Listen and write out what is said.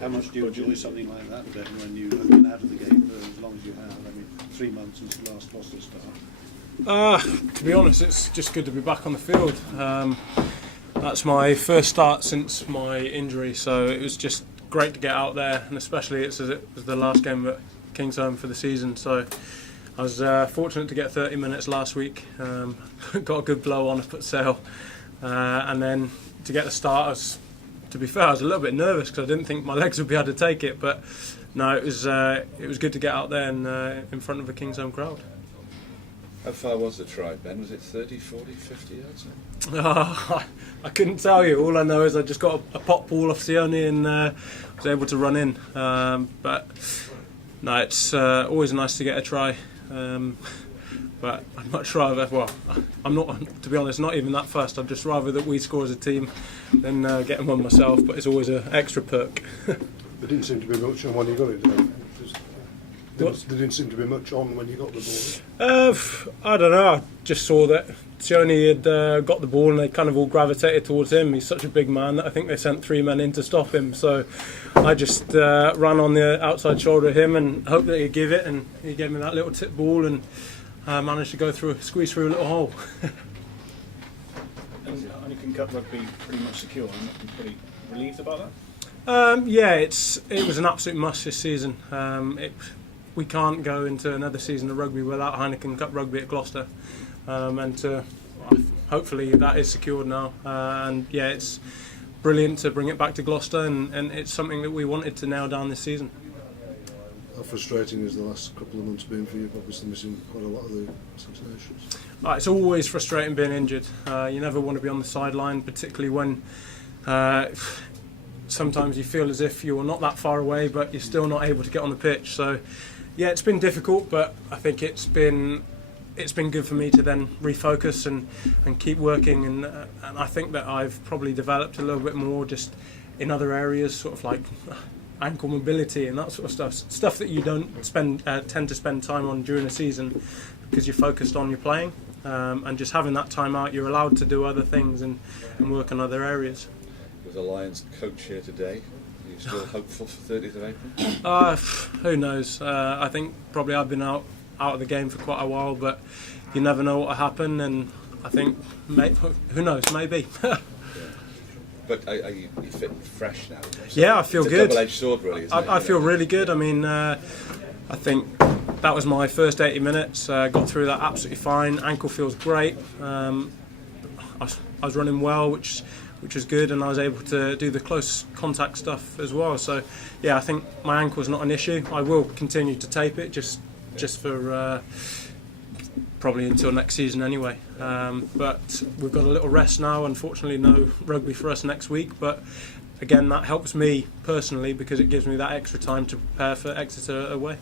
How much do you enjoy something like that, Ben, when you have been out of the game for as long as you have? I mean, 3 months since the last Gloucester start. To be honest, it's just good to be back on the field. That's my first start since my injury, so it was just great to get out there, and especially it was the last game at Kingsholm for the season. So I was fortunate to get 30 minutes last week. Got a good blow on, put sail, and then to get the start, to be fair, I was a little bit nervous because I didn't think my legs would be able to take it. But no, it was good to get out there and in front of a Kingsholm crowd. How far was the try, Ben? Was it 30, 40, 50 yards? I couldn't tell you. All I know is I just got a pop ball off Sione and was able to run in. But no, it's always nice to get a try. But I'd much rather, well, I'm not, to be honest, not even that fussed. I'd just rather that we score as a team than getting one myself, but it's always an extra perk. There didn't seem to be much on when you got it, did there? There didn't seem to be much on when you got the ball. I don't know, I just saw that Sione had got the ball and they kind of all gravitated towards him. He's such a big man that I think they sent 3 men in to stop him. So I just ran on the outside shoulder of him and hoped that he'd give it, and he gave me that little tip ball and managed to squeeze through a little hole. And Heineken Cup rugby pretty much secure, and I'm pretty relieved about that. Yeah, it was an absolute must this season. We can't go into another season of rugby without Heineken Cup rugby at Gloucester, and hopefully that is secured now. And yeah, it's brilliant to bring it back to Gloucester, and it's something that we wanted to nail down this season. How frustrating has the last couple of months been for you? Obviously missing quite a lot of the Six Nations. It's always frustrating being injured. You never want to be on the sideline, particularly when sometimes you feel as if you're not that far away, but you're still not able to get on the pitch. So yeah, it's been difficult, but I think it's been good for me to then refocus and keep working, and I think that I've probably developed a little bit more just in other areas, sort of like ankle mobility and that sort of stuff that you don't tend to spend time on during a season because you're focused on your playing, and just having that time out, you're allowed to do other things and work on other areas. Was the Lions coach here today? Are you still hopeful for 30th of April? Who knows? I think probably I've been out of the game for quite a while, but you never know what will happen, and I think who knows, maybe. But are you fit and fresh now? So yeah, I feel good. It's a double-edged sword, really, isn't it? I feel really good. I mean, I think that was my first 80 minutes. Got through that absolutely fine. Ankle feels great. I was running well, which was good, and I was able to do the close contact stuff as well. So, yeah, I think my ankle's not an issue. I will continue to tape it just for probably until next season anyway. But we've got a little rest now. Unfortunately, no rugby for us next week. But again, that helps me personally because it gives me that extra time to prepare for Exeter away.